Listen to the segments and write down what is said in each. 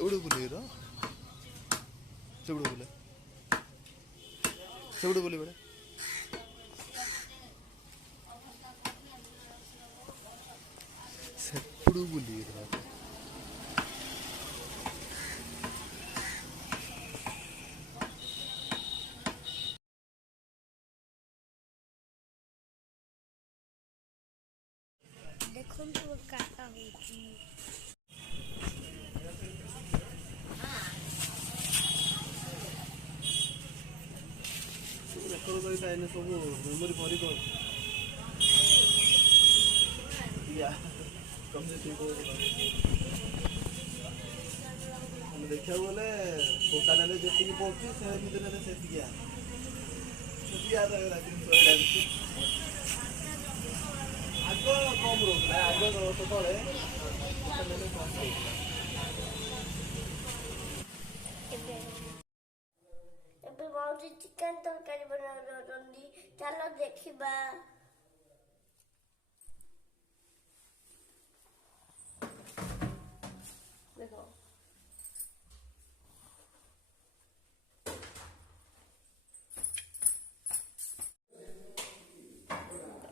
ସେଗୁଡୁ ବୁଲେଇର ସେଗୁଡୁ ବୁଲେ ସେଗୁଡୁ ବୁଲି ବେড়ে ସେଗୁଡୁ ବୁଲିର देखो तो काटा होची ରେକର୍ଡ କରି ତାଇନେ ସବୁ ମେମୋରି ଭରି କର ୟା କମେ ଠିକ ଆମେ ଦେଖିବାକୁ ଗଲେ ଦୋକାନରେ ଯେତିକି ପଡୁଛି ସେ ଭିତରେ ସେତିକି ଆଗ କମ ରହୁଥିଲା ଆଗ ସେତେବେଳେ ଦୋକାନରେ କମ ରହୁଥିଲା ଏବେ ବହୁତ ଚିକେନ ତରକାରୀ ବନାଉଛନ୍ତି ଚାଲ ଦେଖିବା देखो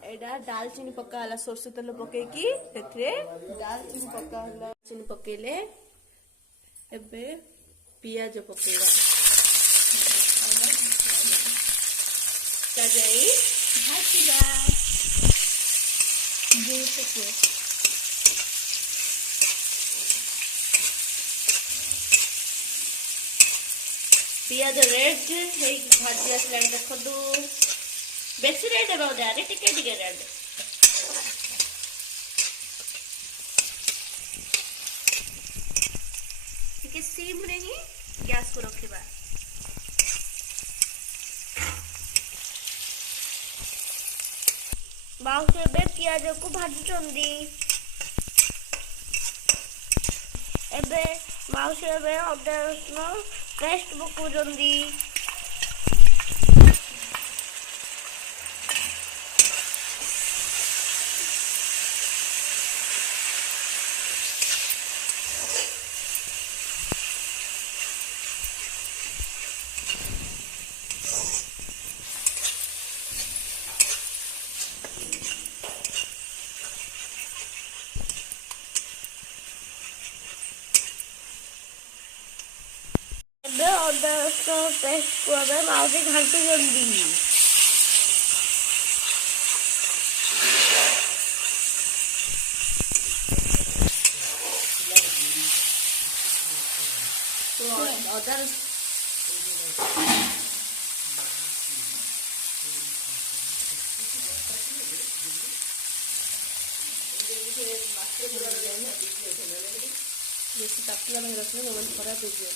एडा दालचीनी पका हला सरसों तेल पके की सेथरे दालचीनी पका हला चीनी पकेले एबे पियाज पकेवा जाई भाजीला जे पके पियाज रेड है भाजी आसला देखो बेसी रेड है अरे टिके टिके रेड टिके सिम रे ही गैस को रखिबा बाउसे बे पियाज को भाजी चंदी एबे माउसे बे अदे रसुन पेस्ट बकु चंदी अदे रसुन पेस्ट को अबे माउसे घंटी चंदी तो अदर बेसी ताकला में रखने में मन खराब हो गया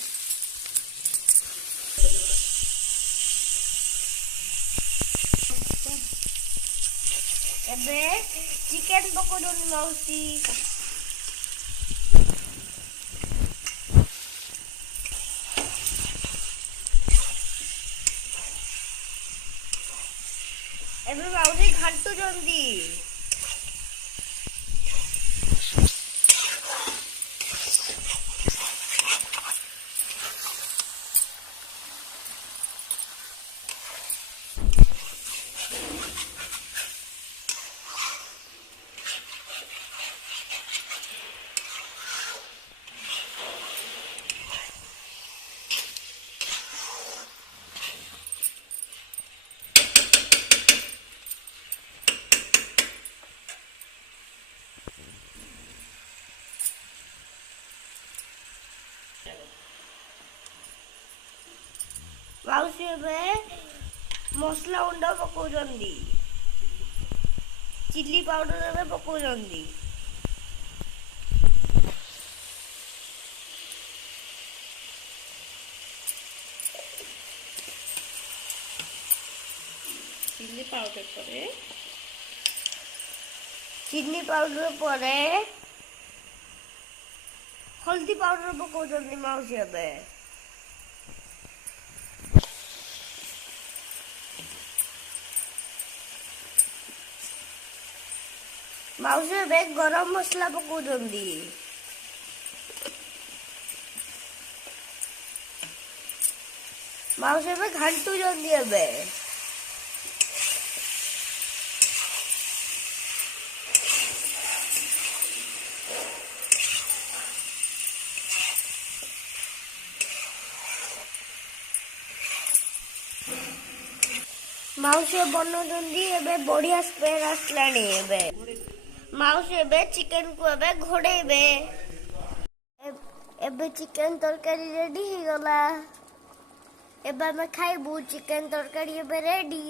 एबे चिकन पकोड़न मौसी एबे मौसी घंटू जंदी मौसी में मसला गुंड पकाउछंदी चिल्ली पाउडर में पकाउछंदी चिल्ली पाउडर परे चिल्ली पाउडर परे हल्दी पाउडर पकाउछंदी मौसी में मौसी में गरम मसला पकाउछंदी ମାଉସୀ ଏବେ ଘାଣ୍ଟୁଛନ୍ତି ଏବେ। ମାଉସୀ ବନଉଛନ୍ତି ଏବେ ବଢିଆ ସ୍ମେଲ ଆସିଲାଣି। ଏବେ ମାଉସୀ ଏବେ ଚିକେନକୁ ଏବେ ଘୋଡେଇବେ। ଏବେ ଚିକେନ ତରକାରୀ ରେଡି ହେଇଗଲା। ଏବେ ଆମେ ଖାଇବୁ। ଚିକେନ ତରକାରୀ ଏବେ ରେଡି।